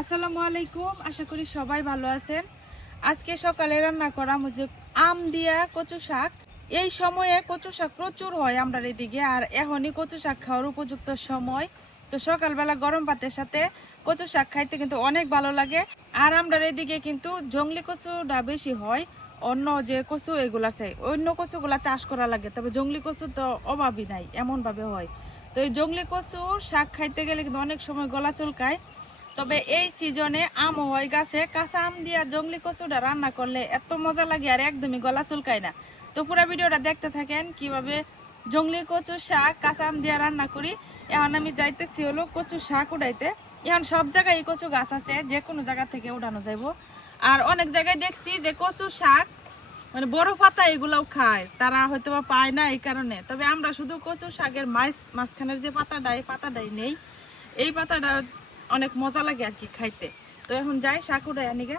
আসসালামু আলাইকুম, আশা করি সবাই ভালো আছেন। আজকে সকালে রান্না করা হচ্ছে আম দিয়া কচু শাক। এই সময়ে কচু শাক প্রচুর হয় আমরা এদিকে, আর এখনই কচু শাক খাওয়ার উপযুক্ত সময়। তো সকালবেলা গরম ভাতের সাথে কচু শাক খাইতে কিন্তু অনেক ভালো লাগে। আর আমরা এদিকে কিন্তু জংলি কচুটা বেশি হয়, অন্য যে কচু এগুলা চাই, অন্য কচুগুলা চাষ করা লাগে, তবে জংলি কচু তো অভাবই নাই, এমন ভাবে হয়। তো এই জংলি কচুর শাক খাইতে গেলে কিন্তু অনেক সময় গলা চুলকায়। তবে এই সিজনে আম হয় গাছে, কাঁচা আম দিয়া জংলি কচুটা রান্না করলে এত মজা লাগে আর একদমই গলা চুলকায় না। তো পুরো ভিডিওটা দেখতে থাকেন কিভাবে জংলি কচু শাক কাঁচা আম দিয়া রান্না করি। এখন আমি যাইতেছি হলো কচু শাক উঠাইতে। এখন সব জায়গায় কচু গাছ আছে, যে কোনো জায়গা থেকে উঠানো যাইব। আর অনেক জায়গায় দেখছি যে কচু শাক মানে বড় পাতা এগুলাও খায়, তারা হয়তো বা পায় না এই কারণে। তবে আমরা শুধু কচু শাকের মাঝখানের যে পাতাটা, এই পাতাটাই নেই। এই পাতাটা অনেক মজা লাগে আর কি খাইতে। তো এখন যাই শাক উঠাই আনিগে।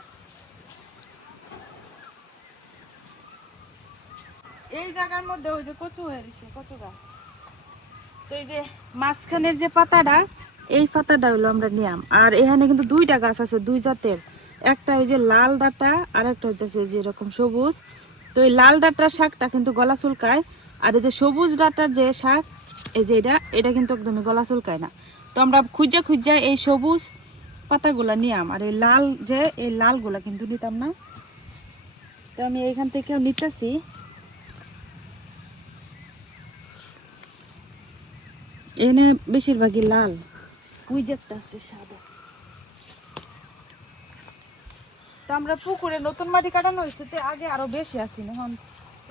এই জায়গার মধ্যে ওই যে কচু হয়ে গেছে, কচু গাছ। তো এই যে মাঝখানের যে পাতাটা, এই পাতাটা হলো আমরা নিয়াম। আর এখানে কিন্তু দুইটা গাছ আছে, দুই জাতের। একটা ওই যে লাল ডাঁটা, আর একটা হইতেছে যে এরকম সবুজ। তো এই লাল ডাঁটার শাকটা কিন্তু গলা চুলকায়, আর এই যে সবুজ ডাঁটার যে শাক, এই যে এটা কিন্তু একদমই গলা চুলকায় না। তো আমরা খুঁজা খুঁজা এই সবুজ পাতাগুলা নিয়াম, আর এই লাল যে এই লালগুলা কিন্তু নিতাম না। তো আমি এখান থেকেও নিতেছি। এখানে বেশিরভাগই লাল, ওই যে একটা আছে সাদা। তো আমরা পুকুরে নতুন মাটি কাটানো হয়েছে, তো আগে আরো বেশি আছিল, এখন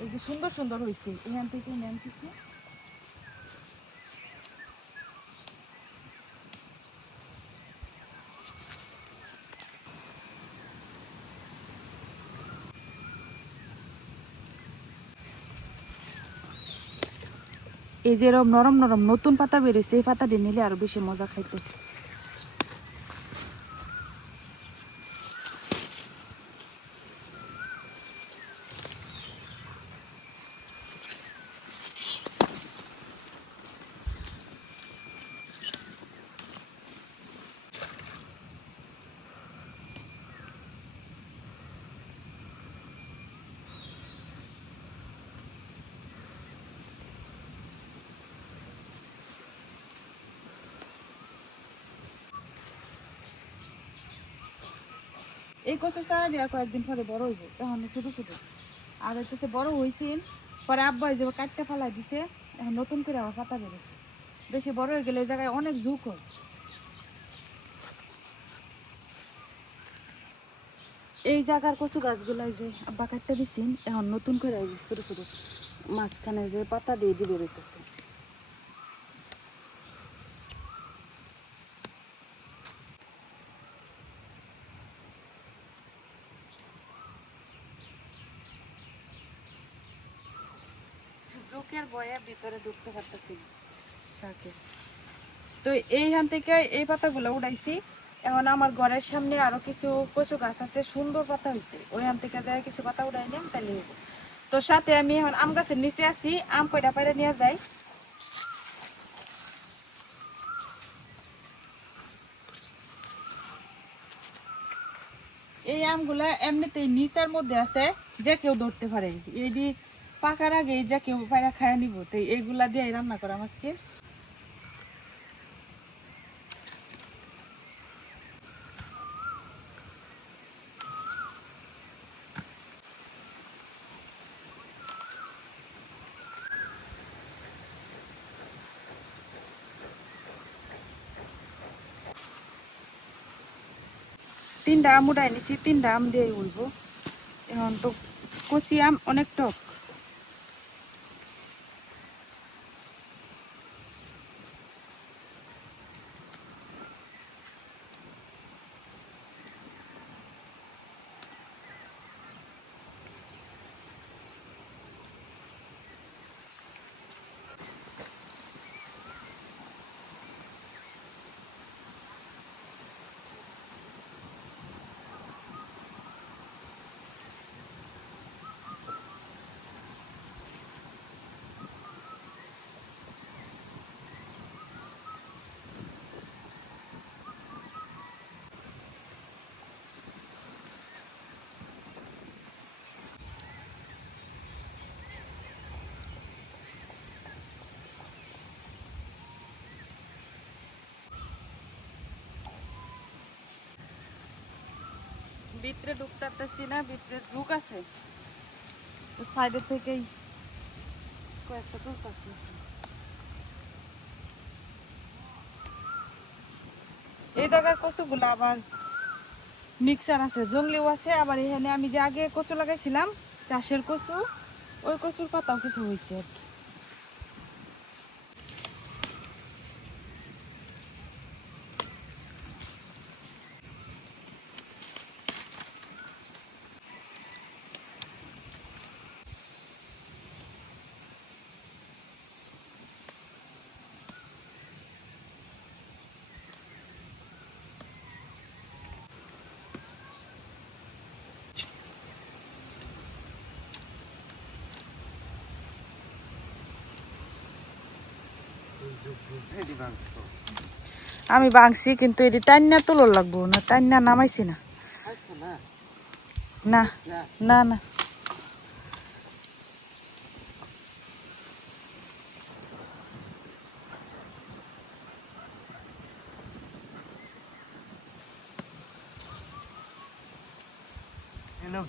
এই যে সুন্দর সুন্দর হয়েছে, এখান থেকে নেমতেছি। এই যে এরকম নরম নরম নতুন পাতা বেরোইছে, এই পাতাটি নিলে আরো বেশি মজা খাইতে। এই কচু চারা দিয়ে কয়েকদিন পরে বড় হইব, এখন ছোট ছোট। আর হচ্ছে বড় হয়েছিল, পরে আব্বা এই যে কাটতে ফেলাই দিছে, এখন নতুন করে আবার পাতা বেরোছে। বেশি বড় হয়ে গেলে এই জায়গায় অনেক ঝুঁক হয়। এই জায়গার কচু গাছগুলাই যে আব্বা কাটতে দিছেন, এখন নতুন করে ছোট ছোট মাঝখানে যে পাতা দিয়ে দিয়ে বেরোতেছে। ঝুঁকের ভয়ে ভিতরে ঢুকতে পারতেছি শাকে। তো এইখান থেকে এই পাতাগুলো উঠাইছি। এখন আমার ঘরের সামনে আরো কিছু কচু গাছ আছে, সুন্দর পাতা হয়েছে, ওইখান থেকে যাই কিছু পাতা উঠাই নিলাম, তাহলে হইব। তো সাথে আমি এখন আম গাছের নিচে আছি, আম কয়টা পাইরে নিয়ে যাই। এই আমগুলা এমনিতেই নিচের মধ্যে আছে, যে কেউ ধরতে পারে। এই পাকার আগে যে কেউ পায়রা খায় নিব, তো এইগুলা দিয়ে রান্না করাম আজকে। তিনটা আম উঠাই নিছি, তিনটা আম দিয়ে উঠবো। এখন তো কচি আম অনেক টক। ভিতরে ঢুকতে পারতেছি না, ভিতরে ঝুঁক আছে, সাইডের থেকেই কয়েকটা তুলতেছি। এই জায়গার কচুগুলো আবার মিক্সার আছে, জংলিও আছে, আবার এখানে আমি যে আগে কচু লাগাইছিলাম চাষের কচু, ওই কচুর পাতাও কিছু হয়েছে আর কি। আমি ভাঙছি, কিন্তু এটি টাইনা তুলো লাগবো না, টাইনা নামাইছি না। না না না,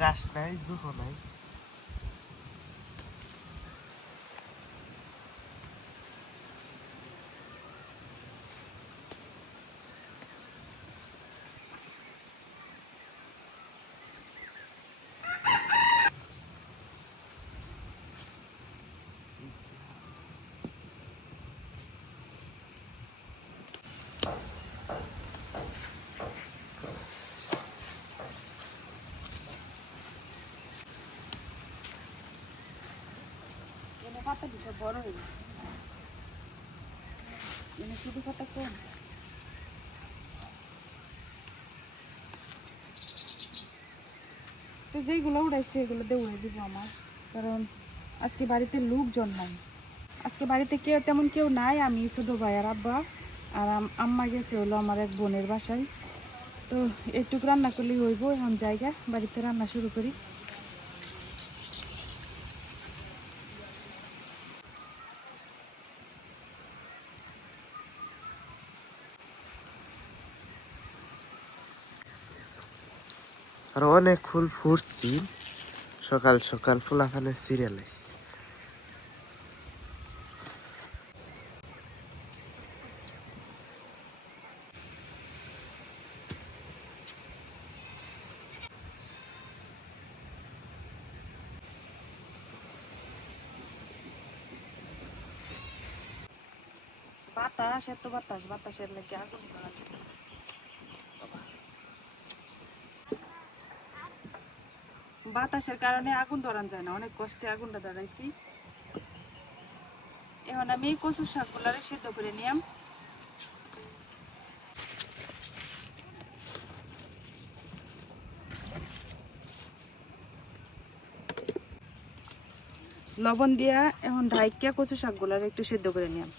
গাছ নাই, জুতো নাই। পাতা সব বড় হয়ে গেছে, শুধু পাতা কম। তো যেইগুলো উড়াইছে এগুলো দিয়ে উড়ে দিব আমার, কারণ আজকে বাড়িতে লোকজন নাই, আজকে বাড়িতে তেমন কেউ নাই, আমি ছোট ভাই আর আব্বা আর আম্মা গেছে হলো আমার এক বোনের বাসায়। তো একটুকু রান্না করলেই হইব, এখন জায়গা বাড়িতে রান্না শুরু করি। আর অনেক ফুল ফুটছি, সকাল সকাল ফুলাফানের সিরিয়াল আছে। বাতাস, এত বাতাস, বাতাসের লেগে আগুন ধরা যেতেছে। বাতাসের কারণে আগুন ধরান যায় না, অনেক কষ্টে আগুনটা ধরাইছি। এখন আমি কচুর শাকগুলারে সিদ্ধ করে নিলাম। লবণ দিয়া এখন ঢাইকা কচু শাকগুলারে একটু সিদ্ধ করে নিলাম।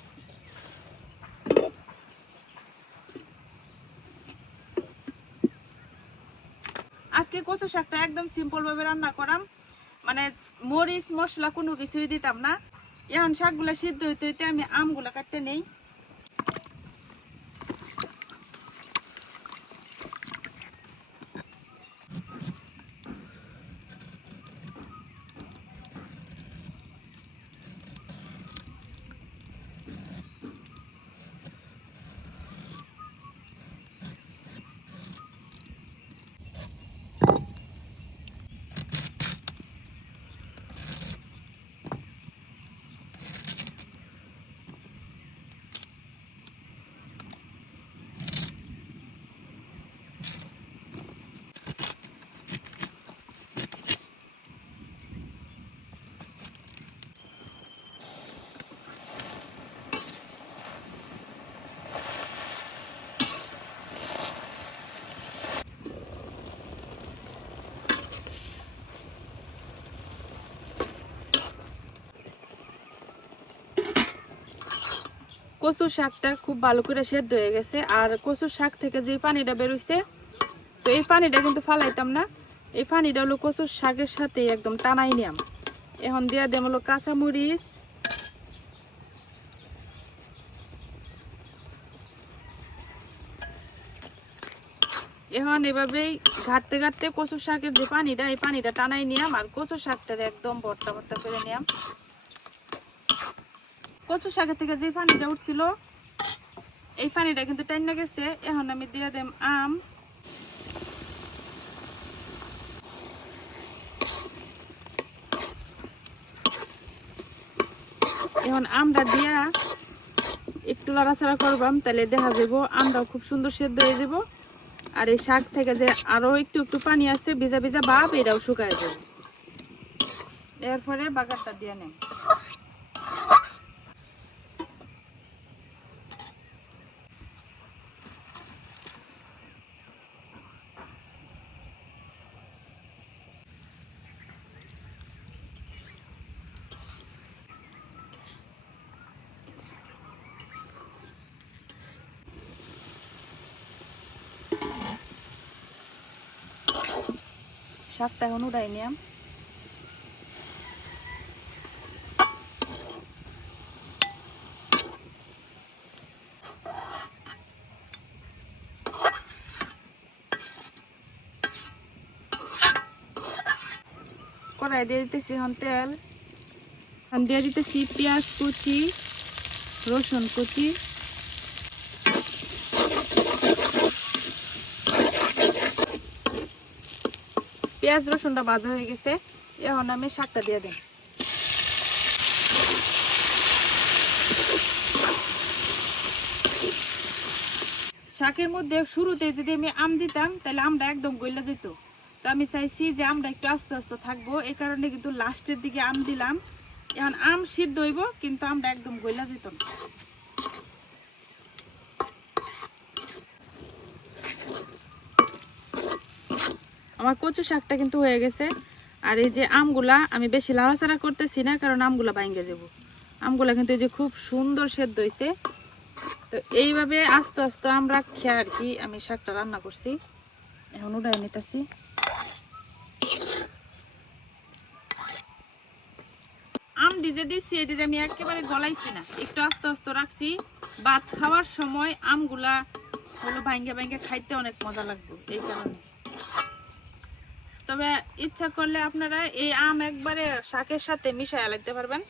আজকে কচু শাকটা একদম সিম্পল ভাবে রান্না করাম, মানে মরিচ মশলা কোনো কিছুই দিতাম না। এখন শাকগুলা সিদ্ধ হইতে হইতে আমি আমগুলা কাটতে নেই। কচুর শাকটা খুব ভালো করে সেদ্ধ হয়ে গেছে, আর কচুর শাক থেকে যে পানিটা বেরোইছে, তো এই পানিটা কিন্তু ফালাইতাম না, এই পানিটা হলো কচুর শাকের সাথে একদম টানাই নিয়াম। এখন দিয়ে দেম হলো কাঁচামরিচ, এখন এভাবেই ঘাটতে ঘাটতে কচু শাকের যে পানিটা, এই পানিটা টানাই নিয়াম আর কচু শাকটার একদম ভর্তা ভর্তা করে নিয়াম। কচু শাকের থেকে যে পানিটা উঠছিল এই পানিটা কিন্তু টাইনা গেছে। এখন আমি দিয়ে দেব আম। এখন আমটা দিয়া একটু লড়াচড়া করবাম, তাহলে দেখা যাবো আমটাও খুব সুন্দর সেদ্ধ হয়ে যাব। আর এই শাক থেকে যে আরো একটু একটু পানি আছে ভিজা ভিজা ভাব, এটাও শুকায় যাবে। এরপরে বাগারটা দিয়ে নেই। শাকটা এখন উঠাই নিয়াম। কড়াই দিয়ে দিতেছি এখন তেল। এখন দিয়ে দিতেছি পেঁয়াজ কুচি, রসুন কুচি, পেঁয়াজ রসুনটা ভাজা হয়ে গেছে। এখন আমি শাকটা দিয়ে দিই। শাকের মধ্যে শুরুতে যদি আমি আম দিতাম তাহলে আমটা একদম গইলা যেত। তো আমি চাইছি যে আমটা একটু আস্তে আস্তে থাকবো, এই কারণে কিন্তু লাস্টের দিকে আম দিলাম। এখন আম সিদ্ধ হইব কিন্তু আমটা একদম গইলা যেত না। আমার কচু শাকটা কিন্তু হয়ে গেছে। আর এই যে আমগুলা আমি বেশি লাড়াচাড়া করতেছি না, কারণ আমগুলা ভাঙ্গে যাব। আমগুলা কিন্তু এই যে খুব সুন্দর সেদ্ধ হয়েছে। তো এইভাবে আস্তে আস্তে আমরা খেয়ে আর কি আমি শাকটা রান্না করছি। এখন উঠাই নিতেছি। আম ডিজে দিচ্ছি, এটি আমি একেবারে গলাইছি না, একটু আস্তে আস্তে রাখছি। ভাত খাওয়ার সময় আমগুলা হলো ভাঙ্গে ভাঙ্গে খাইতে অনেক মজা লাগবে, এই কারণে। তবে ইচ্ছা করলে আপনারা এই আম একবারে শাকের সাথে মিশাইয়া লাগতে পারবেন।